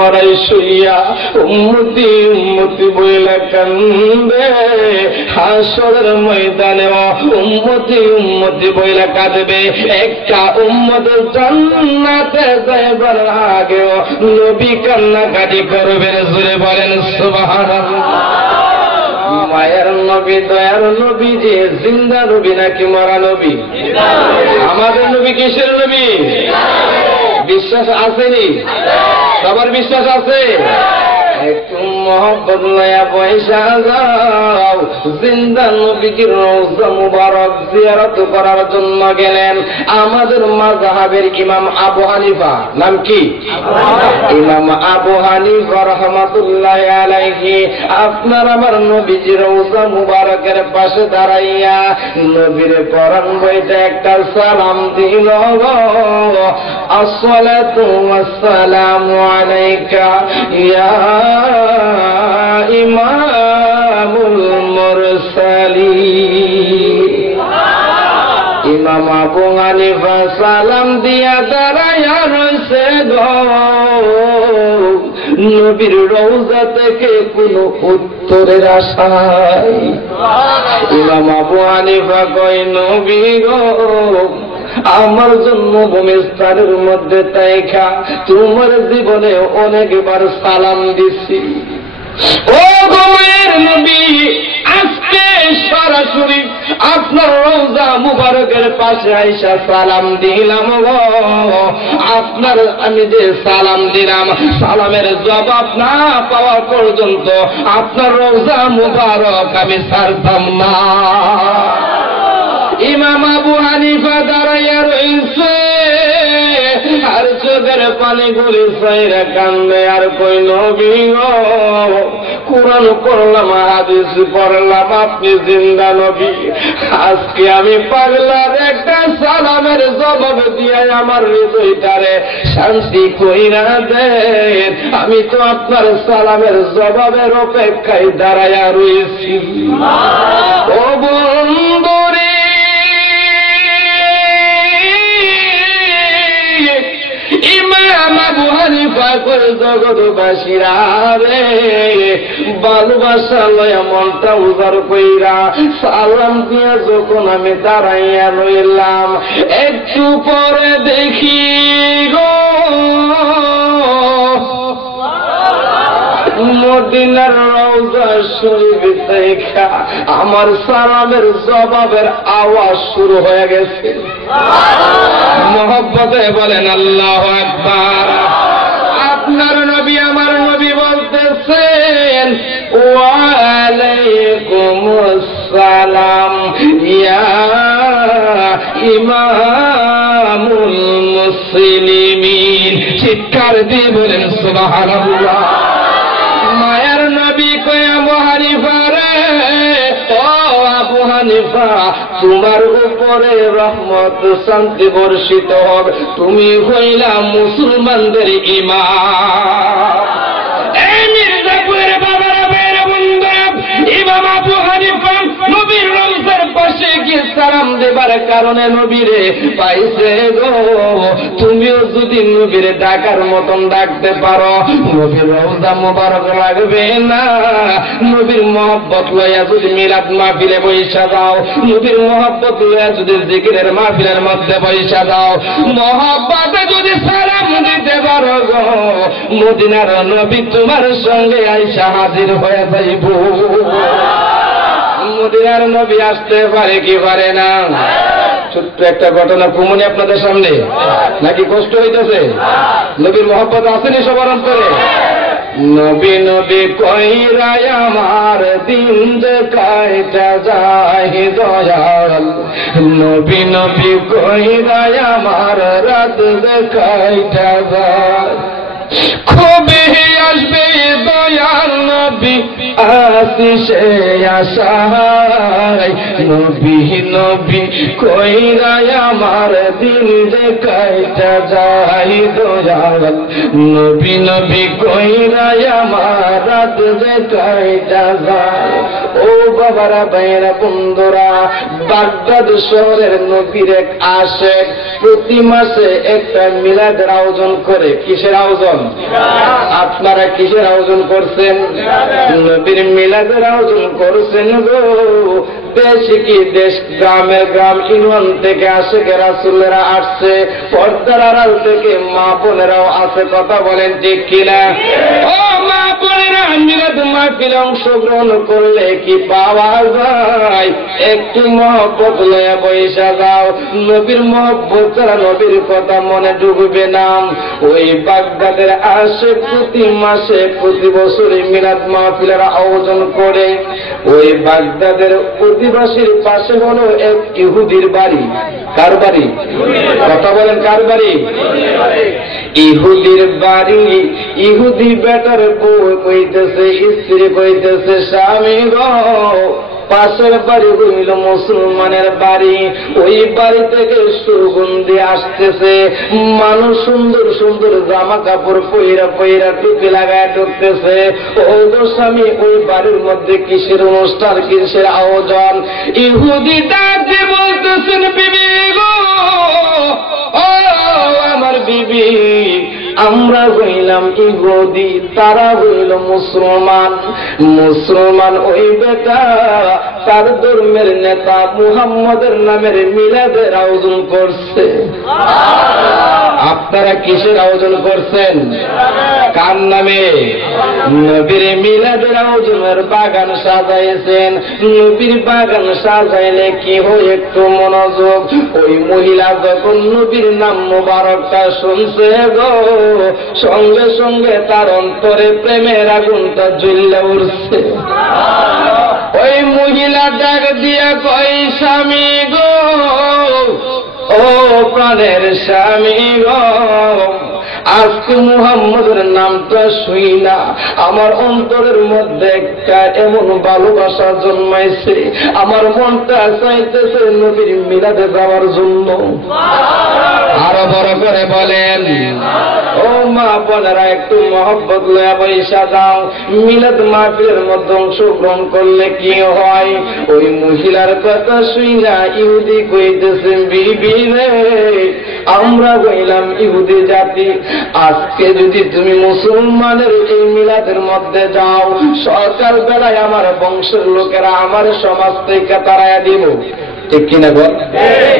পরাই শুইয়া উম্মতি উম্মতি বইলা কান্দে, হাসরের ময়দানে উম্মতি উম্মতি বইলা কাঁদবে। একটা উম্মত জান্নাতে যাইবার আগেও নবী কান্নাকাটি করবে। জোরে বলেন সুবহানাল্লাহ। মায়ের নবী, দয়ার নবী যে জিন্দা নবী নাকি মরা নবী? আমাদের নবী কিসের নবী? বিশ্বাস আসেনি? সবার বিশ্বাস আছে? একটু মহব্বত লয়া পয়সা যাও, জিন্দা নবীর রওজা মুবারক জিয়ারত করার জন্য গেলেন আমাদের মাযহাবের ইমাম আবু হানিফা। নাম কি? ইমাম আবু হানিফা রাহমাতুল্লাহি আলাইহি। আপনার আমার নবীজির রওজা মুবারকের পাশে দাঁড়াইয়া নবীর পরাণ বইতে একটা সালাম দিল, আসসালাতু ওয়াসসালামু আলাইকা ইয়া ইমামুল মুরসালিন। ইমাম আবু হানিফা সালাম দিয়া দাঁড়াইয়া রইছে গো, নবীর রওজা থেকে কোনো উত্তরের আশায়। ইমাম আবু হানিফা কয়, নবী গো, আমার জন্মভূমি স্থানের মধ্যে তাইখা তোমার জীবনে অনেকবার সালাম দিছি। ও গোয়ের নবী, আজকে সরাসরি আপনার রওজা মুবারকের পাশে আইসা সালাম দিলাম গো। আপনার আমি যে সালাম দিলাম, সালামের জবাব না পাওয়া পর্যন্ত আপনার রওজা মুবারক আমি ছাড়তাম না। ইমাম আবু হানিফা দাঁড়াইয়া রইছে, আর চোখের পানি গুলি সাইরা কান্দে, আর কই, নবী গো, কোরআন পড়লাম, হাদিস পড়লাম, আপনি জিন্দা নবী। আজকে আমি পাগলার একটা সালামের জবাব দিয়ে আমার হৃদয়টারে শান্তি কইরা দেন। আমি তো আপনার সালামের জবাবের অপেক্ষায় দাঁড়াইয়া রয়েছি। ও বন্ধুরে, ইমাম আবু হানিফা করে জগৎবাসীরা রে, ভালোবাসা লয়া মনটা উজাড় কইরা সালাম দিয়া যখন আমি দাঁড়াইয়া রইলাম, একটু পরে দেখি গো মদিনার রওজা শরীফ দেখা আমার সালামের জবাবের আওয়াজ শুরু হয়ে গেছে। মহব্বতে বলেন আল্লাহু আকবার। আপনার নবী আমার নবী বলতেছেন, ওয়া আলাইকুমুস সালাম ইয়া ইমামুল মুসলিমিন। চিৎকার দিয়ে বলেন সুবহানাল্লাহ। মায়ার নবী কয়, আবু হানিফা রে, ও আবু হানিফা, তোমার উপরে রহমত শান্তি বর্ষিত হোক, তুমি হইলা মুসলমানদের ইমাম। এই মির্জাপুরের বাবারা, ভাইয়েরা, বন্ধুরা, ইমাম আবু হানিফা নবীর রওজার পাশে গিয়ে সালাম দেবার কারণে নবীরে পাইছে গো। তুমিও যদি নবীরে ডাকার মতন ডাকতে পারো, নবীর রওজা মুবারক লাগবে না। নবীর মহব্বত লইয়া যদি মিলাদ মাহফিলে বইসা দাও, নবীর মহব্বত লইয়া যদি জিকিরের মাহফিলের মধ্যে বইসা দাও, মহব্বতে যদি সালাম দিতে পারো গো, মদিনার নবী তোমার সঙ্গে আইসা হাজির হয়ে যাইব। মদিনার নবী আসতে পারে কি পারে না? ছোট্ট একটা ঘটনা কুমনি আপনাদের সামনে, নাকি কষ্ট হইতেছে? নবীর মহব্বত আসেনি সবার অন্তরে? নবী নবী কইরা আমার দিন যে কাইটা যায় দয়াল, নবী নবী কইরা আমার রাত যে কাইটা যায়। কবে আসবে দয়াল নবী আসিসে আশায়, নবী নবী কইরা আমার দিন যে কাইটা যায় দয়াল, নবী নবী কইরা আমার রাত যে কাইটা যায়। ও বাবারা, ভাইয়েরা, বন্ধুরা, বাগদাদ শহরের নবীর এক আশেক প্রতি মাসে একটা মিলাদের আয়োজন করে। কিসের আয়োজন? আপনারা কিসের আয়োজন করছেন? নবীর মিলাদের আয়োজন করছেন গো। দেশে কি দেশ, গ্রামের গ্রাম, ইউনিয়ন থেকে আশিকে রাসূলেরা আসছে, পর্দার আড়াল থেকে মা বোনেরাও আছে। কথা বলেন ঠিক কিনা? ও মা বোনেরা, মিলাদ মাহফিলে অংশগ্রহণ করলে কি পাওয়া যায়? একটু মহব্বত লয়ে পয়সা দাও। নবীর মহব্বত ছাড়া নবীর কথা মনে ঢুকবে না। ওই বাগদাদের আসে প্রতি মাসে প্রতি বছরই মিলাদ মাহফিলের আয়োজন করে। ওই বাগদাদের অধিবাসীর পাশে হলো এক ইহুদির বাড়ি। কার বাড়ি? কথা বলেন, কার বাড়ি? ইহুদির বাড়ি। ইহুদি বেটার বউ কইতেছে, স্ত্রী কইতেছে, স্বামী গো, পাশের বাড়ি হইল মুসলমানের বাড়ি। ওই বাড়ি থেকে সুগন্ধি আসতেছে, মানুষ সুন্দর সুন্দর জামা কাপড় পইরা পইরা টুপি লাগায় ঢুকতেছে। ও গো স্বামী, ওই বাড়ির মধ্যে কিসের অনুষ্ঠান, কিসের আয়োজন? ইহুদি ডাকে বলতেছেন, বিবি গো, ও আমার বিবি, আমরা হইলাম ইহুদি, তারা হইল মুসলমান। মুসলমান ওই বেটা তার ধর্মের নেতা মুহাম্মদের নামের মিলাদের আয়োজন করছে। আপনারা কিসের আয়োজন করছেন? কার নামে? নবীর মিলাদের আয়োজনের বাগান সাজাইছেন। নবীর বাগান সাজাইলে কি হয় একটু মনোযোগ। ওই মহিলা যখন নবীর নাম মুবারকটা শুনছে গো, সঙ্গে সঙ্গে তার অন্তরে প্রেমের আগুনটা জ্বলে উঠছে। ওই মহিলা ডাক দিয়া কই, স্বামী গো, ও প্রাণের স্বামী গো, আজকে মুহাম্মদের নামটা শুই না, আমার অন্তরের মধ্যে একটা এমন ভালোবাসা জন্মাইছে, আমার মনটা চাইতেছে নবীর মিলাদে যাওয়ার জন্য। আরো বড় করে বলেন, ও মা বোনেরা, একটু মহব্বত লয়া পয়সা দাও। মিলাদ মাহফিলের মধ্যে অংশগ্রহণ করলে কি হয়? ওই মহিলার কথা শুই না ইহুদি কইতেছে, বিবি রে, আমরা হইলাম ইহুদি জাতি, আজকে যদি তুমি মুসলমানের এই মিলাদের মধ্যে যাও, সকাল বেলায় আমার বংশের লোকেরা আমার সমাজ থেকে তাড়াইয়া দিব। ঠিক কিনা গো?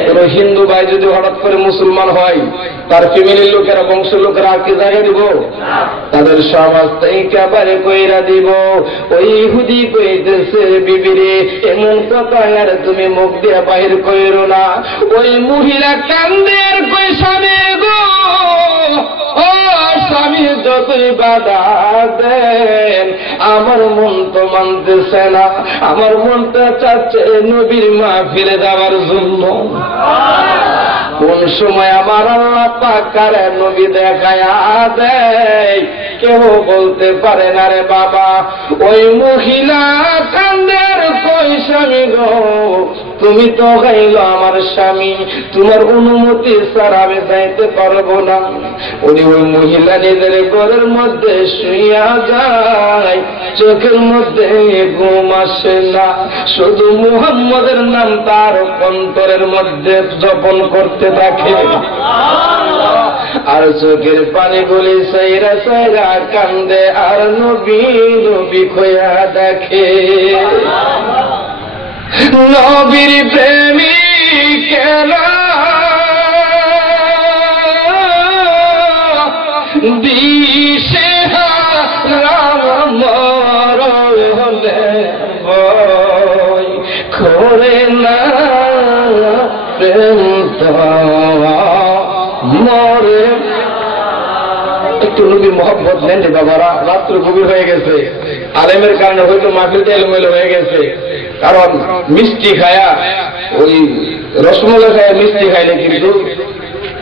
কোন হিন্দু ভাই যদি হঠাৎ করে মুসলমান হয়, তার ফ্যামিলির লোকেরা, বংশের লোকেরা আর কি জায়গা দিব? তাদের সমাজ থেকে বারে কইরা দিব। ওই ইহুদি কইতেছে, বিবিরে, এমন কথা আর তুমি মুখ দিয়ে বাহির কইরো না। ওই মহিলা কান্দে আর কই, স্বামী গো, ও স্বামী, যতই বাধা দেন আমার মন তো মানতেছে না, আমার মনটা চাচ্ছে নবীর মাহফিলে যাওয়ার জন্য। কোন সময় আমার আল্লাহ পাক কারে নবী দেখায়া দেয় কেউ বলতে পারে না রে বাবা। ওই মহিলা কান্দের কই, স্বামী গো, তুমি তো হইল আমার স্বামী, তোমার অনুমতি ছাড়া আমি যাইতে পারবো না। ওই মহিলা নিজের ঘরের মধ্যে শুইয়া যায়, চোখের মধ্যে ঘুম আসে না, শুধু মুহাম্মদের নাম তার অন্তরের মধ্যে জপন করতে থাকে। আর চোখের পানিগুলি সাইরা সাইরা কান্দে, আর নবী নবী খোয়া দেখে। নবীর প্রেমিকেরা দিশে করে না প্রেম মরে। একটু নবীর মহব্বত নেন যে বাবারা, রাত্র গভীর হয়ে গেছে, আলেমের কারণে হয়তো মাহফিলটা এলোমেলো হয়ে গেছে। কারণ মিষ্টি খায়া, ওই রসমলাই খায়া মিষ্টি খাইলে কিন্তু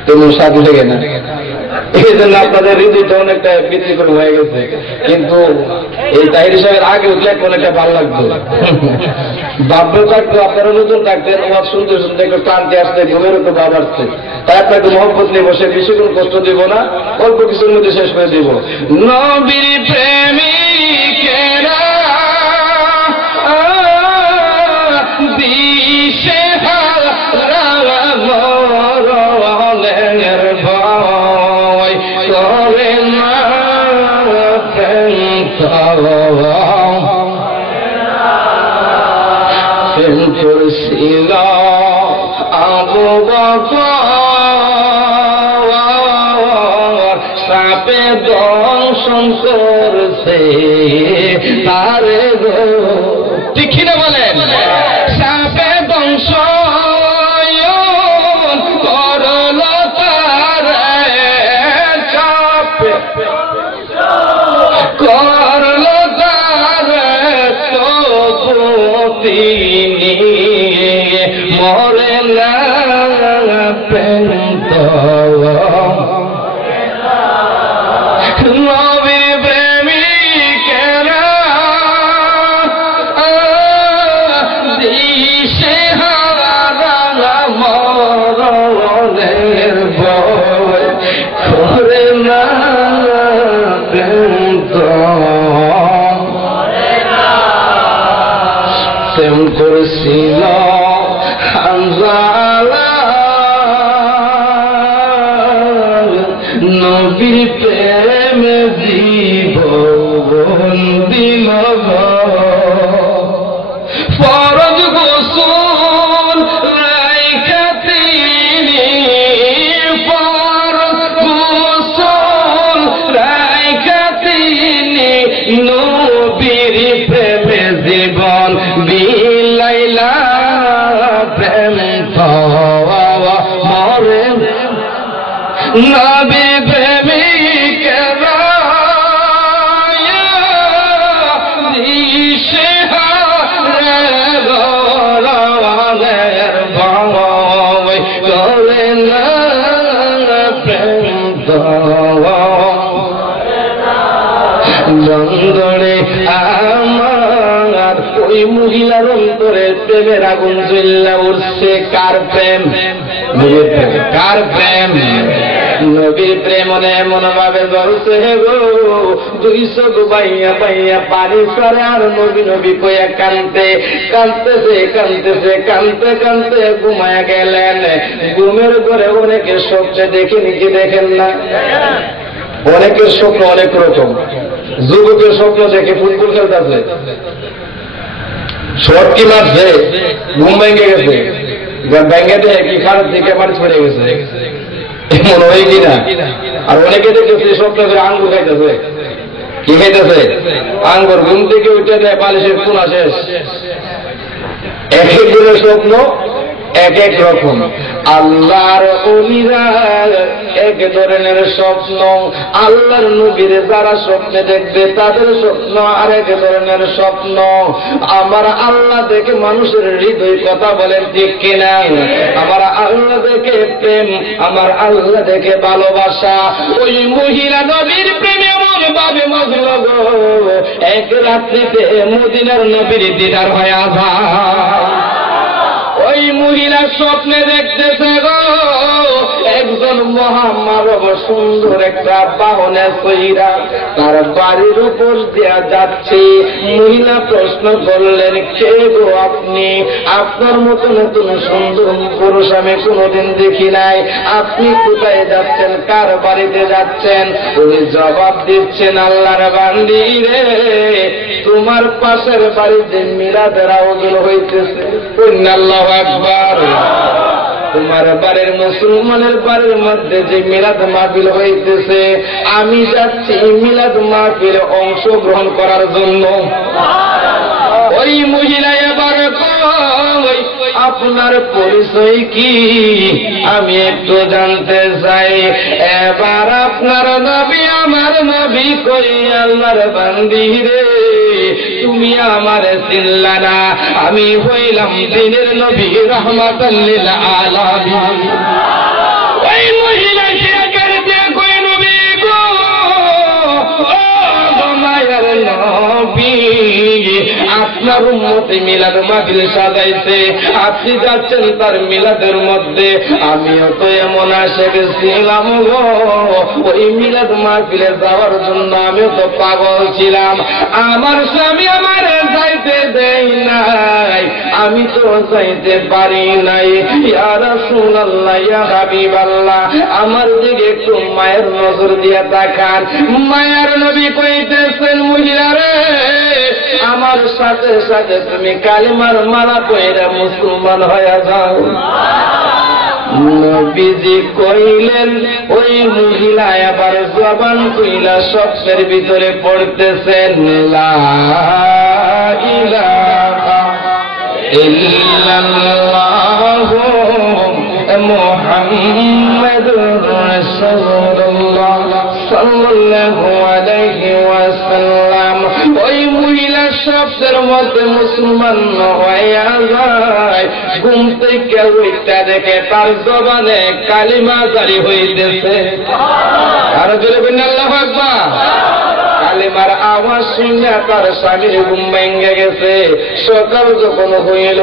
তেমন স্বাদ লাগে না। এই জন্য আপনাদের হৃদয়টা অনেকটা ব্যতিক্রম হয়ে গেছে। কিন্তু এই তাহির সাহেবের আগে উঠলে অনেকটা ভালো লাগতো, ভাবতে থাকতো, আপনারা নতুন থাকতেন, আমার শুনতে শুনতে একটু ক্লান্তি আসছে, ঘুমের একটু ভাব আসছে। তাই আপনাকে মহব্বত নিয়ে বসে বেশিক্ষণ কষ্ট দিব না, অল্প কিছুর মধ্যে শেষ করে দিব। নবীর প্রেমিকেরা দিশে হারা মরণের ভয় করে না প্রেম করছিল আবু বকর সাপে দংশন করছে তারে গো ঠিক না বলেন সাপে দংশন করল তারে সাপে করল তারে তো তিনি মরে না প্রেম তো নবী প্রেমিকেরা দিশে হারা মরণের ভয় করে না প্রেম তো প্রেম করছিল হামজা নবীর প্রেমে জীবন দিল ফরজ গোসল রাইখা তিনি ফরজ গোসল রাইখা তিনি নবীর প্রেমে জীবন বিলাইলা প্রেম মরে নবী প্রেমিকেরা দিশে হারা গলার ভয় করে না প্রেম জন্দরে আমার ওই মহিলার অন্তরে প্রেমের আগুন জ্বলা উঠছে কার প্রেম কার প্রেম নবীর প্রেম এমন ভাবে জ্বলছে গো 200 ডুবাইয়া পাইয়া পানি সরে আর নবী নবী কইয়া কানতে কানতেছে কানতেছে কানতে কানতে ঘুমায়া গেলেন ঘুমের ঘরে অনেকের স্বপ্ন দেখেনি কি দেখেন না অনেকের স্বপ্ন অনেক রকম যুবকের স্বপ্ন দেখে ফুটবল খেলতেছে শর্ট কি মারছে ঘুম ভেঙে গেছে ব্যাঙ্গে দেয় কি খারাপ দিকে মারি ছড়ে গেছে এমন হয় কিনা আর অনেকে দেখেছে স্বপ্ন করে আঙ্গুর খাইতেছে কি খাইতেছে আঙ্গুর ঘুম থেকে উঠে দেয় বালিশের কোনা শেষ এক এক দিনের স্বপ্ন এক এক রকম আল্লাহর ওলিরা এক ধরনের স্বপ্ন আল্লাহর নবীর যারা স্বপ্নে দেখবে তাদের স্বপ্ন আরেক ধরনের স্বপ্ন আমার আল্লাহ দেখে মানুষের হৃদয় কথা বলেন ঠিক কিনা আমার আল্লাহ দেখে প্রেম আমার আল্লাহ দেখে ভালোবাসা ওই মহিলা নবীর প্রেমে এমন ভাবে মজল গো এক রাত্রিতে মদিনার নবীর দিদার হয়ে যায় ওই মহিলা স্বপ্নে দেখতেছে গো একজন মহামানব সুন্দর একটা বাহনে সইরা তার বাড়ির উপর দেয়া যাচ্ছে মহিলা প্রশ্ন করলেন কে গো আপনি আপনার মতো নতুন সুন্দর পুরুষ আমি কোনোদিন দেখি নাই আপনি কোথায় যাচ্ছেন কার বাড়িতে যাচ্ছেন ওই জবাব দিচ্ছেন আল্লাহর বান্দি রে তোমার পাশের বাড়িতে মিলাদের আয়োজন হইতেছে আল্লাহু আকবার তোমার বাড়ির মুসলমানের বাড়ির মধ্যে যে মিলাদ মাহফিল হইতেছে আমি যাচ্ছি মিলাদ মাহফিলে অংশগ্রহণ করার জন্য ওই মহিলা এবার কই আপনার পরিচয় কি আমি একটু জানতে চাই এবার আপনার নবী আমার নবী কই আল্লাহর বান্দি রে তুমি আমারে চিনলা না আমি হইলাম দিনের নবী রাহমাতাল লিল আলামিন ওই মহিলা চিৎকার দিয়ে কই নবী গো ও মায়ের নবী আপনার উম্মতে মিলাদ মাহফিল সাজাইছে, আপনি যাচ্ছেন তার মিলাদের মধ্যে। আমিও তো এমন আশেক ছিলাম গো, ওই মিলাদ মাহফিলে যাওয়ার জন্য আমিও তো পাগল ছিলাম। আমার স্বামী আমার যাইতে দেয় নাই, আমি তো যাইতে পারি নাই। ইয়া রাসূলুল্লাহ, ইয়া হাবিবাল্লাহ, আমার দিকে একটু মায়ের নজর দিয়ে তাকান। মায়ের নবী কইতেছেন, মহিলা রে, আমার সাথে সাথে তুমি কালিমার মালা পয়রা মুসলমান হয়ে যাও। নবীজি কইলেন, ওই মহিলা আবার জবান কইলা স্বপ্নের ভিতরে পড়তেছেন, লা ইলাহা ইল্লাল্লাহু মুহাম্মাদুর রাসূলুল্লাহ সাল্লাল্লাহু আলাইহি ওয়াসাল্লাম। ওই মহিলা শব্দের মধ্যে মুসলমান হইয়া যায়। ঘুম থেকে উঠতে দেখে তার জবানে কালিমা জারি হইতেছে। আর জোরে বলেন আল্লাহু আকবার। কালিমার আওয়াজ শুনে তার স্বামীর ঘুম ভেঙে গেছে। সকাল যখন হইল,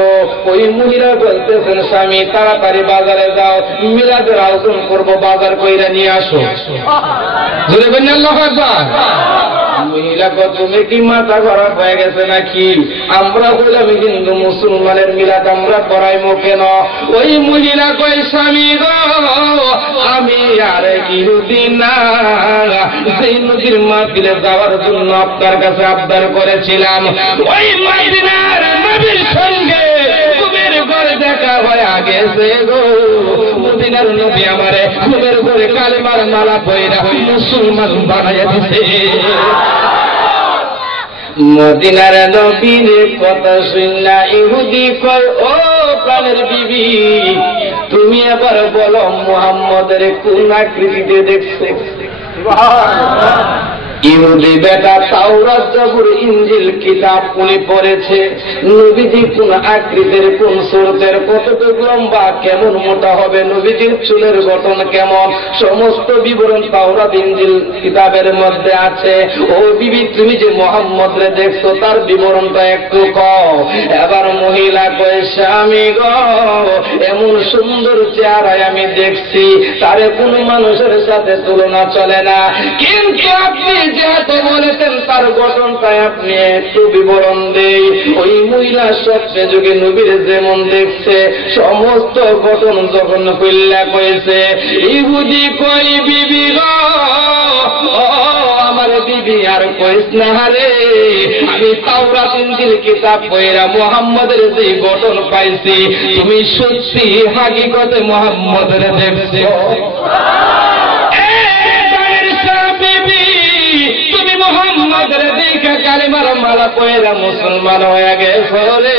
ওই মহিলা বলতেছেন, স্বামী তাড়াতাড়ি বাজারে যাও, মিলাদের আয়োজন করবো, বাজার কইরা নিয়ে আসো। জোরে বলেন আল্লাহু আকবার। মহিলা কো, তুমি কি মাথা খারাপ হয়ে গেছে নাকি? আমরা বললাম হিন্দু মুসলমানের মিলাদ আমরা করাইবো কেন? ওই মহিলা কই, স্বামী গো, আমি আর ইহুদি না, সেই নদীর মাহফিলে যাওয়ার জন্য আপনার কাছে আবদার করেছিলাম। ওই মদিনার নবীর সঙ্গে ঘুমের ঘরে দেখা হয়ে গেছে গো। মদিনার নবী আমারে ঘুমের ঘরে কালিমার মালা পয়রা মুসলমান বানাইয়া দিছে। মদিনার নবীর কথা শুনলা ইহুদি কয়, ও প্রাণের বিবি, তুমি এবার বলো মুহাম্মদের কোন আকৃতিতে দেখছো? ইহুদি বেটা তাওরাত জবুর ইনজিল কিতাব উনি পড়েছে। নবীজি কোন আকৃতির, কোন সুরতের, কতটুকু লম্বা, কেমন মোটা হবে, নবীজির চুলের গঠন কেমন, সমস্ত বিবরণ তাওরাত ইনজিল কিতাবের মধ্যে আছে। ও বিবি, তুমি যে মুহাম্মদরে দেখছো তার বিবরণটা একটু কও। এবার মহিলা কয়, স্বামী গো, এমন সুন্দর চেহারায় আমি দেখছি, তারে কোনো মানুষের সাথে তুলনা চলে না। কিন্তু আপনি যেহেতু বলেছেন তার গঠনটাই আপনি একটু বিবরণ দেই। ওই মহিলা স্বপ্নে যুগে নবীর যেমন দেখছে সমস্ত গঠন যখন কইলা কইছে, ইহুদি কই, বিবি গো, আমার বিবি আর কইস না রে, আমি তাওরাত ইনজিল কিতাব পড়া মুহাম্মদের যে গঠন পাইছি, তুমি সত্যি হাকিকতে মুহাম্মদের দেখছো? মুহাম্মদের দিকে কালিমার মালা পয়রা মুসলমান হয়ে গেছো রে,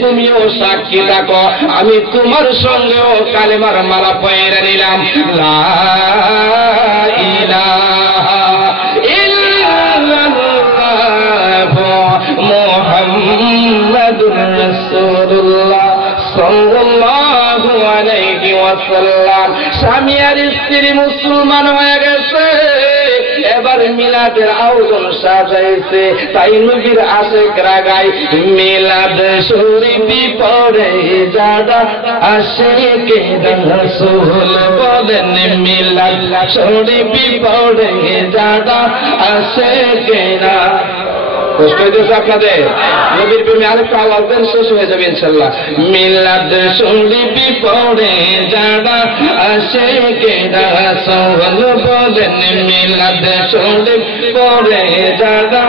তুমিও সাক্ষী থাকো, আমি তোমার সঙ্গেও কালিমার মালা পয়রা নিলাম। লা ইলাহা ইল্লাল্লাহু মুহাম্মাদুর রাসূলুল্লাহ সাল্লাল্লাহু আলাইহি ওয়াসাল্লাম। স্বামী আর স্ত্রী মুসলমান হয়ে গেছে, এবার মিলাদের আয়োজন সাজাইছে। তাই নবীর আশেকরা গায়, মিলাদ শরীফি পড়ে যারা আশেকে রাসূল বলেন, মিলাদ শরীফি পড়ে যারা আশেকে রাসূল। কষ্ট হইতেছে আপনাদের? নবীর প্রেমে আরেকটা আওয়াজ দেন, শেষ হয়ে যাবে ইনশাল্লাহ। মিলাদ শরীফি পড়ে যারা আশেকে রাসূল বলেন, মিলাদ শরীফ পড়ে যারা,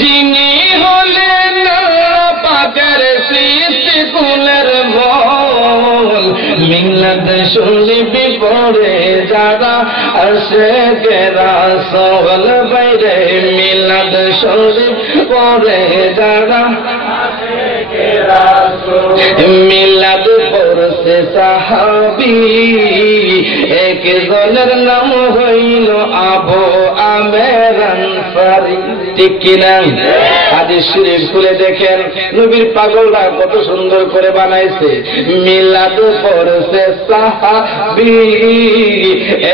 যিনি হলেন পাকের সৃষ্টি কুলের মূল, মিলাদ শরীফি পড়ে যারা আশেকে রাসূল বাইরে, মিলাদ শরীফ পড়ে যারা আশেকে রাসূল। মিলাদ পড়ছে সাহাবী, একজনের নাম হইল আবু আমের আনসারী। ঠিক কিনা? হাদিস শরীফ খুলে দেখেন, নবীর পাগলরা কত সুন্দর করে বানাইছে। মিলাদ পড়ছে সাহাবী,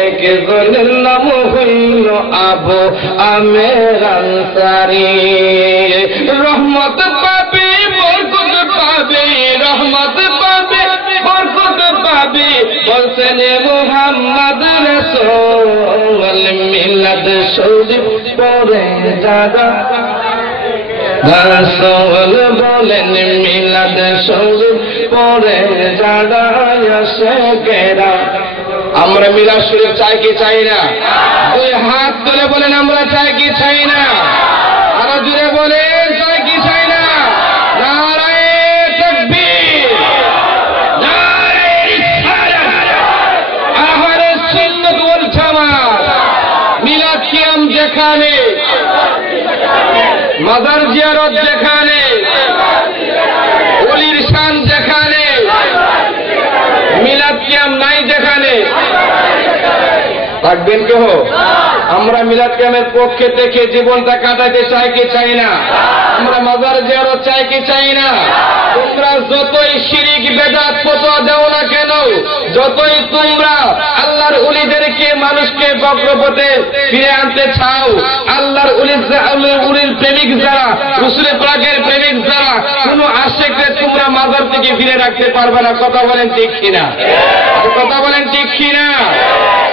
একজনের নাম হইল আবু আমের আনসারী। রহমত পাবে বরকত পাবে, রহমত পাবে বরকত পাবে বলছেন মুহাম্মদ রাসূল। মিলাদ শরীফ পড়ে যারা রাসূল বলেন, মিলাদ শরীফ পড়ে যারা আশিকেরা। আমরা মিলাদ শরীফ চাই কি চাই না? দুই হাত তুলে বলেন আমরা চাই কি চাই না? আরো জোরে বলেন চাই কি চাই না? নারায়ে তাকবীর, নারায়ে রিসালাত, আহলে সুন্নাত ওয়াল জামাত। মিলাদ কিয়াম যেখানে, মাজার জিয়ারত যেখানে, ওলির শান যেখানে, মিলাদ কিয়াম নাই যেখানে, থাকবেন কেহ? আমরা মিলাদ কিয়ামের পক্ষে থেকে জীবনটা কাটাতে চাই কি চাই না? আমরা মাজার জিয়ারত চাই কি চাই না? তোমরা যতই শিরিক বেদাত ফতোয়া দাও না কেন, যতই তোমরা আল্লাহর ওলিদেরকে মানুষকে বক্রপথে ফিরে আনতে চাও, আল্লাহর ওলির প্রেমিক যারা, রাসূল পাকের প্রেমিক যারা, কোন আশিককে তোমরা মাজার থেকে ফিরে রাখতে পারবে না। কথা বলেন ঠিক কিনা? কথা বলেন ঠিক কিনা?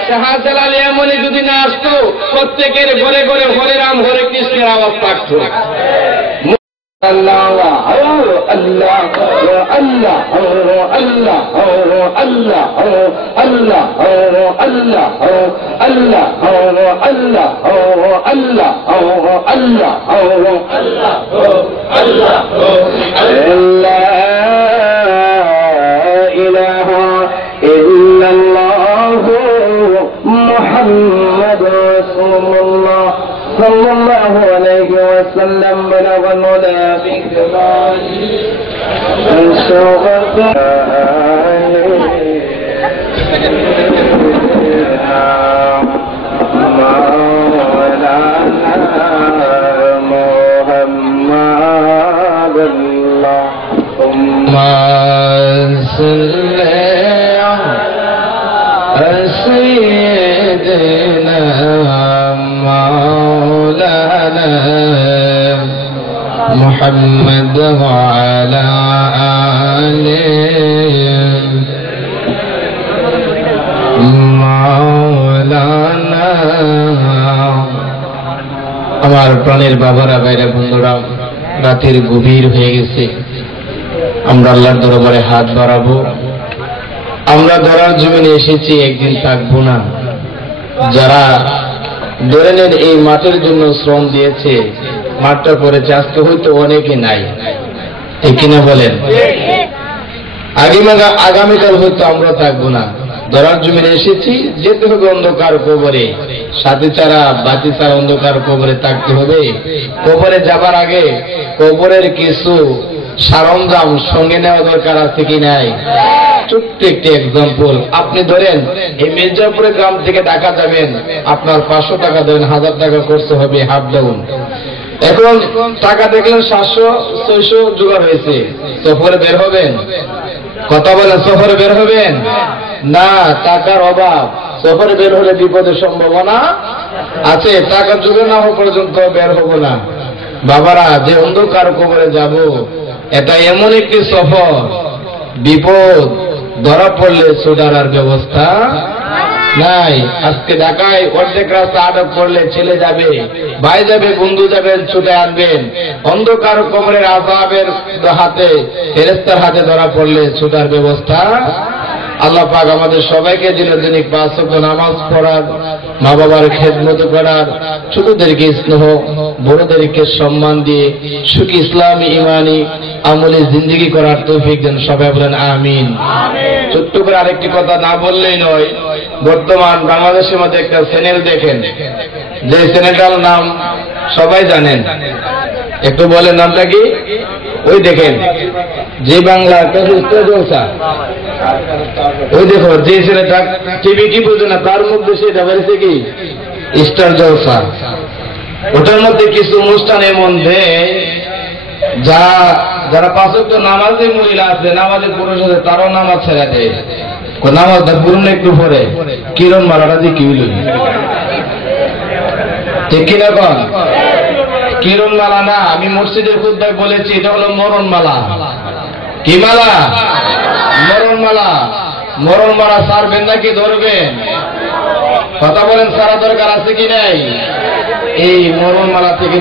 শাহজালাল এমনি যদি না আসতো, প্রত্যেকের ঘরে ঘরে হরে রাম হরে কৃষ্ণের আওয়াজ থাকতো। আল্লাহ আল্লাহ আল্লাহ আল্লাহ আল্লাহ আল্লাহ আল্লাহ আল্লাহ আল্লাহ আল্লাহ আল্লাহ আল্লাহ ইলাহা ইল্লাল্লাহ মুহাম্মাদুর রাসূলুল্লাহ সাল্লাল্লাহু আলাইহি ওয়াসাল্লাম। বলগা মোলা বিকমালি সুবহান মাওলানা মুহাম্মাদুল্লাহ উম্মা সাল্লি আলা সাইয়্যিদিনা محمد وعلى آله مولانا। আমার প্রাণের বাবারা, ভাইরা, বন্ধুরা, রাতের গভীর হয়ে গেছে। আমরা আল্লাহর দরবারে হাত বাড়াবো। আমরা ধরার জমিনে এসেছি, একদিন থাকবো না। যারা ধরে নেন এই মাঠের জন্য শ্রম দিয়েছে, মাঠটা করেছে, আজকে হয়তো অনেকে নাই, ঠিক কিনা বলেন? আগামীকাল হয়তো আমরা থাকবো না। ধরার জমিনে এসেছি, যেতে হবে অন্ধকার কবরে। সাথে ছাড়া বাতি ছাড়া অন্ধকার কবরে থাকতে হবে। কবরে যাবার আগে কবরের কিছু সরঞ্জাম সঙ্গে নেওয়া দরকার আছে কি নাই? ছোট্ট একটি এক্সাম্পল, আপনি ধরেন এই মির্জাপুরে গ্রাম থেকে ঢাকা যাবেন, আপনার 500 টাকা ধরেন, 1000 টাকা খরচ হবে হাফ ডাউন। এখন টাকা দেখলেন 700-600 জোগাড় হয়েছে, সফরে বের হবেন? কথা বলেন, সফরে বের হবেন না? টাকার অভাব, সফরে বের হলে বিপদের সম্ভাবনা আছে। টাকা জোগাড় না হওয়া পর্যন্ত বের হব না। বাবারা, যে অন্ধকার কবরে যাব, এটা এমন একটি সফর, বিপদ ধরা পড়লে ছোটার আর ব্যবস্থা নাই। আজকে ঢাকায় অর্ধেক রাস্তা আটক করলে ছেলে যাবে, ভাই যাবে, বন্ধু যাবেন, ছুটে আনবেন। অন্ধকার কবরের আযাবের হাতে, ফেরেশতার হাতে ধরা পড়লে ছুটার ব্যবস্থা। আল্লাহ পাক আমাদের সবাইকে দিনদৈনিক 5 ওয়াক্ত নামাজ পড়ার, মা বাবার খেদমত করার, ছোটদেরকে স্নেহ, বড়দেরকে সম্মান দিয়ে সুখী ইসলামী ইমানি আমলে জিন্দেগি করার তৌফিক দেন। সবাই বলেন আমিন। ছোট্ট করে আরেকটি কথা না বললেই নয়। বর্তমান বাংলাদেশের মধ্যে একটা চ্যানেল দেখেন, যে চ্যানেলটার নাম সবাই জানেন, একটু বলেন নামটা কি? ওই দেখেন, যে বাংলা জলসা, ওই দেখো, যে ছেলেটা টিভি কি বুঝে না, তার মধ্যে সেটা বেড়েছে কি স্টার জলসা। ওটার মধ্যে কিছু অনুষ্ঠান এমন দেয় যা, যারা 5 ওয়াক্ত নামাজে মহিলা আছে, নামাজে পুরুষ আছে, তারাও নামাজ ছেড়ে দেয়। নামাজটা পুরনো একটু পরে কিরণ মারাটা দিয়ে কি হইল, ঠিক কিনা কন? কিরণ মালা না, আমি মসজিদের খুতবায় বলেছি এটা হলো মরণ মালা। কি মালা? মরণ মালা। মরণ মালা ছাড়বেন নাকি ধরবেন? কথা বলেন, সারা দরকার আছে কি নাই? এই মরণ মালা থেকে